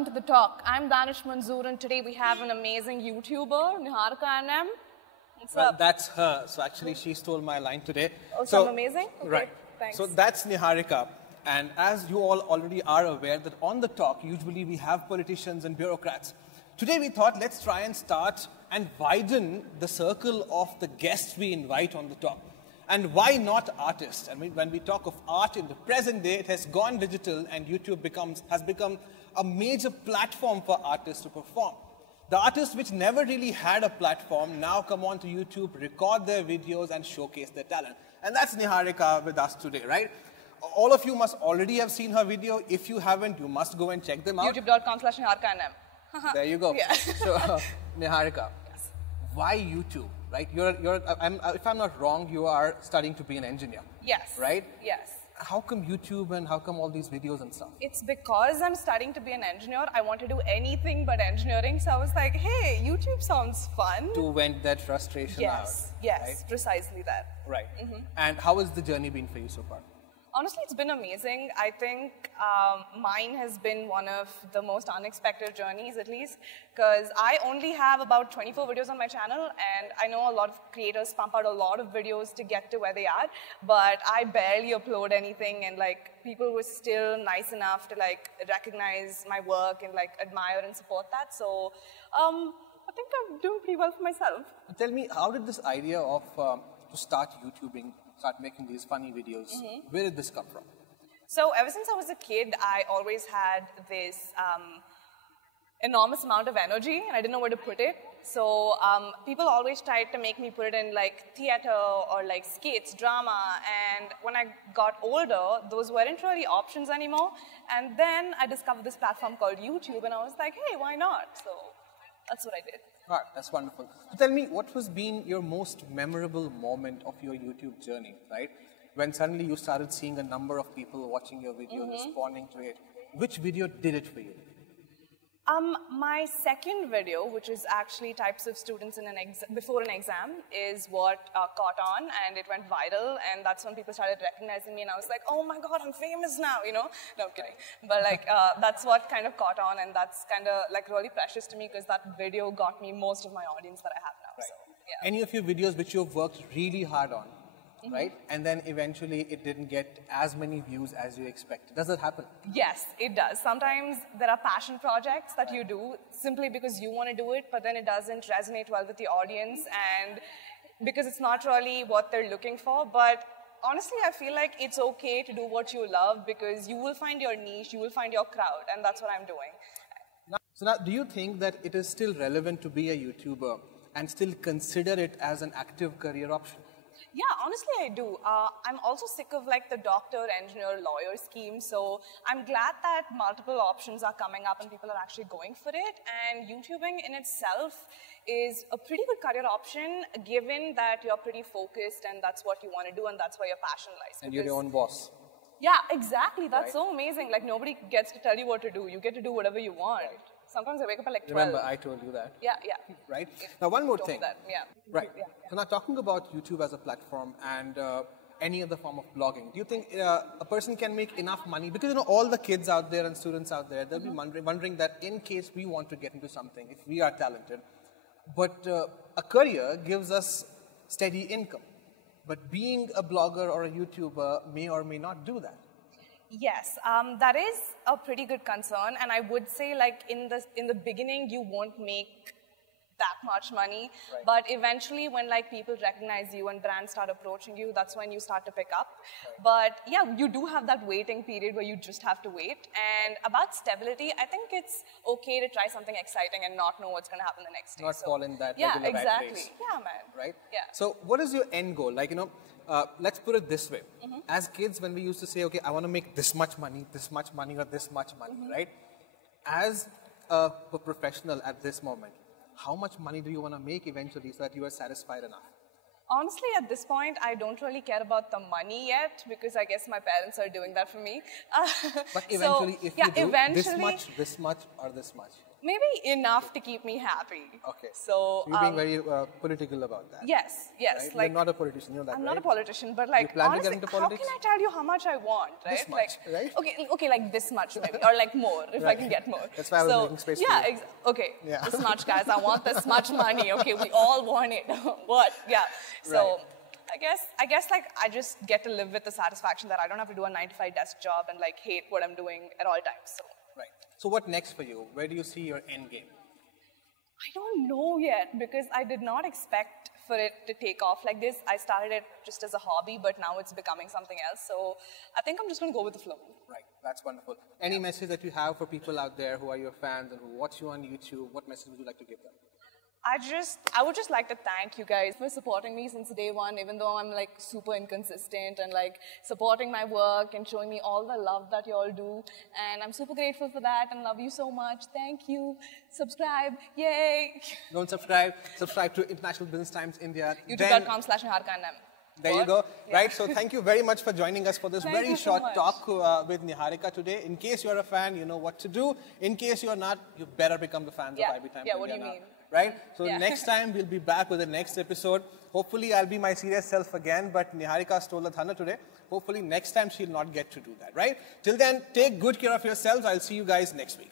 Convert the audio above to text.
welcome to The Talk. I'm Danish, Manzoor, and today we have an amazing YouTuber, Niharika Nm. What's up? That's her. So actually, she stole my line today. Oh, so I'm amazing? Okay, right. thanks. So that's Niharika. And as you all already are aware that on The Talk, usually we have politicians and bureaucrats. Today we thought let's try and start and widen the circle of the guests we invite on The Talk. And why not artists? I mean, when we talk of art in the present day, it has gone digital and YouTube has become a major platform for artists to perform. The artists which never really had a platform now come onto YouTube, record their videos and showcase their talent. And that's Niharika with us today, right? All of you must already have seen her video. If you haven't, you must go and check them out. youtube.com/Niharika Nm. There you go. Yeah. So, Niharika, yes. Why YouTube? Right? If I'm not wrong, you are studying to be an engineer. Yes. Right? Yes. How come YouTube and how come all these videos and stuff? It's because I'm studying to be an engineer. I want to do anything but engineering. So I was like, hey, YouTube sounds fun. To vent that frustration out. Yes, right? Precisely that. Right. And how has the journey been for you so far? Honestly, it's been amazing. I think mine has been one of the most unexpected journeys, at least, because I only have about 24 videos on my channel, and I know a lot of creators pump out a lot of videos to get to where they are, but I barely upload anything, and people were still nice enough to recognize my work and admire and support that. So I think I'm doing pretty well for myself. Tell me, how did this idea of to start YouTubing, start making these funny videos, where did this come from? So ever since I was a kid, I always had this enormous amount of energy, and I didn't know where to put it. So people always tried to make me put it in theater or skits, drama, and when I got older, those weren't really options anymore. And then I discovered this platform called YouTube, and I was like, hey, why not? So that's what I did. Right, that's wonderful. So tell me, what has been your most memorable moment of your YouTube journey, right? When suddenly you started seeing a number of people watching your video, responding to it. Which video did it for you? My second video, which is actually types of students in before an exam, is what caught on, and it went viral, and that's when people started recognizing me, and I was like, oh my god, I'm famous now, you know? No, I'm kidding. But that's what kind of caught on, and that's kind of really precious to me, because that video got me most of my audience that I have now. Right. So, yeah. Any of your videos which you've worked really hard on, right? And then eventually it didn't get as many views as you expected. Does that happen? Yes, it does. Sometimes there are passion projects that you do simply because you want to do it, but then it doesn't resonate well with the audience, and because it's not really what they're looking for. But honestly, I feel like it's okay to do what you love, because you will find your niche, you will find your crowd, and that's what I'm doing. So now, do you think that it is still relevant to be a YouTuber and still consider it as an active career option? Yeah, honestly, I do. I'm also sick of the doctor, engineer, lawyer scheme. So I'm glad that multiple options are coming up and people are actually going for it. And YouTubing in itself is a pretty good career option, given that you're pretty focused and that's what you want to do and that's where your passion lies. And you're your own boss. Yeah, exactly. That's so amazing. Nobody gets to tell you what to do. You get to do whatever you want. Right. Sometimes I wake up at 12. Remember, I told you that. Yeah. Right? Now, one more thing. That. Yeah. Right. Yeah. So now, talking about YouTube as a platform and any other form of blogging, do you think a person can make enough money? Because, all the kids out there and students out there, they'll be wondering that in case we want to get into something, if we are talented, but a career gives us steady income. But being a blogger or a YouTuber may or may not do that. Yes, that is a pretty good concern, and I would say in the beginning you won't make that much money, right. But eventually when people recognize you and brands start approaching you, that's when you start to pick up. Right. But yeah, you do have that waiting period where you just have to wait. And about stability, I think it's okay to try something exciting and not know what's going to happen the next day. Not fall in that yeah, regular exactly. rat race. Yeah, man. Right? Yeah. So what is your end goal? Let's put it this way. As kids, when we used to say, okay, I want to make this much money, or this much money, right? As a professional at this moment, how much money do you want to make eventually so that you are satisfied enough? Honestly, at this point, I don't really care about the money yet, because I guess my parents are doing that for me. But eventually, so, if you do eventually, this much, or this much? Maybe enough to keep me happy. Okay. So you're being very political about that. Yes, yes. Right? Like, you're not a politician, you know that, I'm right? not a politician, but like, You plan to honestly, get into how politics? can I tell you how much I want, right? This much, right? Okay, like this much maybe, or like more, if I can get more. That's why I was making space for yeah, you. okay, Yeah. this much, guys. I want this much money. Okay, we all want it. What? Yeah. So. Right. I guess like I just get to live with the satisfaction that I don't have to do a 9-to-5 desk job and like hate what I'm doing at all times. So. Right. So what next for you? Where do you see your end game? I don't know yet because I did not expect for it to take off like this. I started it just as a hobby, but now it's becoming something else. So I think I'm just going to go with the flow. Right. That's wonderful. Any message that you have for people out there who are your fans and who watch you on YouTube? What message would you like to give them? I would just like to thank you guys for supporting me since day one, even though I'm like super inconsistent and like supporting my work and showing me all the love that you all do. And I'm super grateful for that and love you so much. Thank you. Subscribe. Yay. Don't subscribe. Subscribe to International Business Times India. YouTube.com/Niharika Nm. There you go. Yeah. Right. So thank you very much for joining us for this Thank very you so short much. talk with Niharika today. In case you're a fan, you know what to do. In case you're not, you better become the fans of IB Times Yeah, what India do you now. mean? Right? So Yeah. next time we'll be back with the next episode. Hopefully I'll be my serious self again, but Niharika stole the thunder today. Hopefully next time she'll not get to do that, right? Till then, take good care of yourselves. I'll see you guys next week.